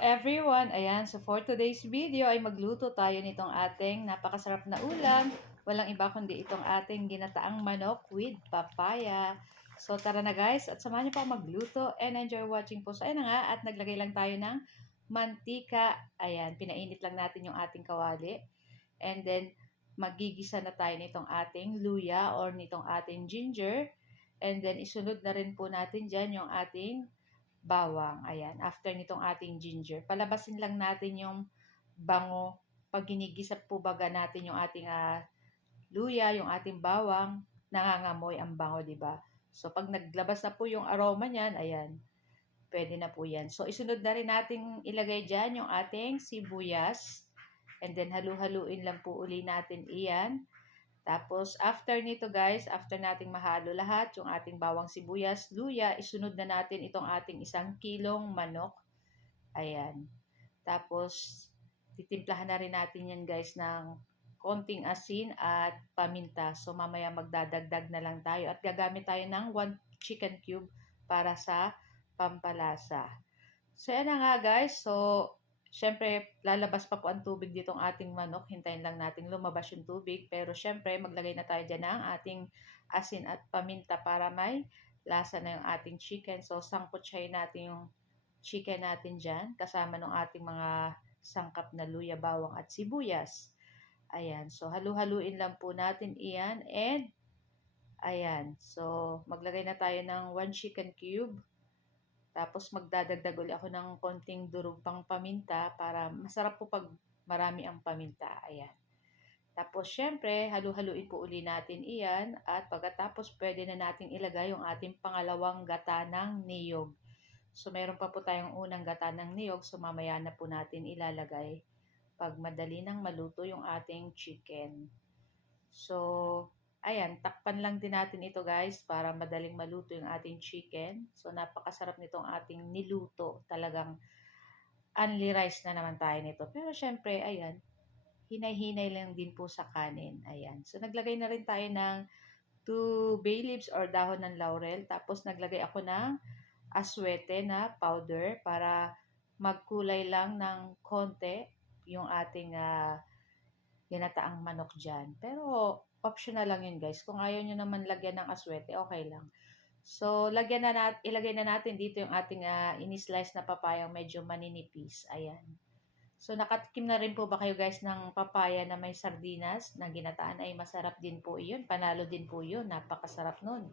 everyone! Ayan, so for today's video ay magluto tayo nitong ating napakasarap na ulam. Walang iba kundi itong ating ginataang manok with papaya. So tara na guys, at samahan niyo pa magluto and enjoy watching po. So ayan na nga, at naglagay lang tayo ng mantika. Ayan, pinainit lang natin yung ating kawali. And then, magigisa na tayo nitong ating luya or nitong ating ginger. And then, isunod na rin po natin dyan yung ating bawang. Ayan, after nitong ating ginger. Palabasin lang natin yung bango. Pag ginigisa po baga natin yung ating luya, yung ating bawang, nangangamoy ang bango, di ba? So, pag naglabas na po yung aroma niyan, ayan, pwede na po yan. So, isunod na rin natin ilagay dyan yung ating sibuyas. And then, halu-haluin lang po uli natin iyan. Tapos, after nito guys, after nating mahalo lahat, yung ating bawang sibuyas, luya, isunod na natin itong ating 1 kilong manok. Ayan. Tapos, titimplahan na rin natin yan guys ng konting asin at paminta. So, mamaya magdadagdag na lang tayo. At gagamit tayo ng 1 chicken cube para sa pampalasa. So, yan na nga guys. So, syempre, lalabas pa po ang tubig ditong ating manok. Hintayin lang natin lumabas yung tubig. Pero syempre, maglagay na tayo dyan ng ating asin at paminta para may lasa na yung ating chicken. So, sangkutsahin natin yung chicken natin dyan. Kasama ng ating mga sangkap na luya, bawang at sibuyas. Ayan. So, halu-haluin lang po natin iyan. And, ayan. So, maglagay na tayo ng 1 chicken cube. Tapos magdadagdag ulit ako ng konting durog pang paminta para masarap po pag marami ang paminta. Ayan. Tapos syempre, halu-haluin po uli natin iyan at pagkatapos pwede na natin ilagay yung ating pangalawang gata ng niyog. So meron pa po tayong unang gata ng niyog, so mamaya na po natin ilalagay pag madali nang maluto yung ating chicken. So, ayan, takpan lang din natin ito guys para madaling maluto yung ating chicken. So, napakasarap nitong ating niluto. Talagang only rice na naman tayo nito. Pero syempre, ayan, hinay-hinay lang din po sa kanin. Ayan. So, naglagay na rin tayo ng 2 bay leaves or dahon ng laurel. Tapos, naglagay ako ng aswete na powder para magkulay lang ng konti yung ating ginataang manok dyan. Pero, optional lang yun guys. Kung ayaw nyo naman lagyan ng aswete, okay lang. So, ilagay na natin dito yung ating in-slice na papayang medyo maninipis. Ayan. So, nakatikim na rin po ba kayo guys ng papaya na may sardinas na ginataan? Ay masarap din po iyon. Panalo din po yun. Napakasarap nun.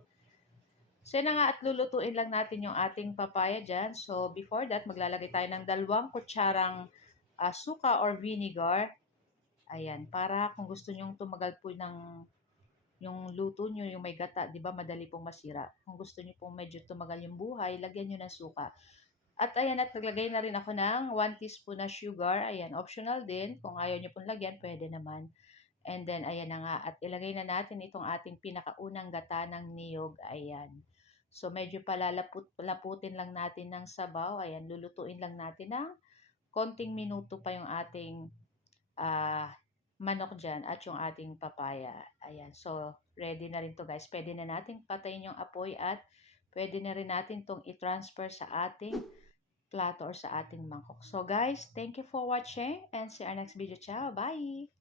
So, yun na nga at lulutuin lang natin yung ating papaya dyan. So, before that, maglalagay tayo ng 2 kutsarang suka or vinegar. Ayan, para kung gusto nyong tumagal po ng yung luto nyo, yung may gata, di ba madali pong masira. Kung gusto nyo pong medyo tumagal yung buhay, lagyan nyo ng suka. At ayan, at naglagay na rin ako ng 1 teaspoon na sugar. Ayan, optional din. Kung ayaw nyo pong lagyan, pwede naman. And then, ayan na nga. At ilagay na natin itong ating pinakaunang gata ng niyog. Ayan. So, medyo palalaputin lang natin ng sabaw. Ayan, lulutuin lang natin ng konting minuto pa yung ating manok dyan at yung ating papaya. Ayan. So, ready na rin to guys. Pwede na natin patayin yung apoy at pwede na rin natin tong i-transfer sa ating plato or sa ating mangkok. So guys, thank you for watching and see our next video. Ciao! Bye!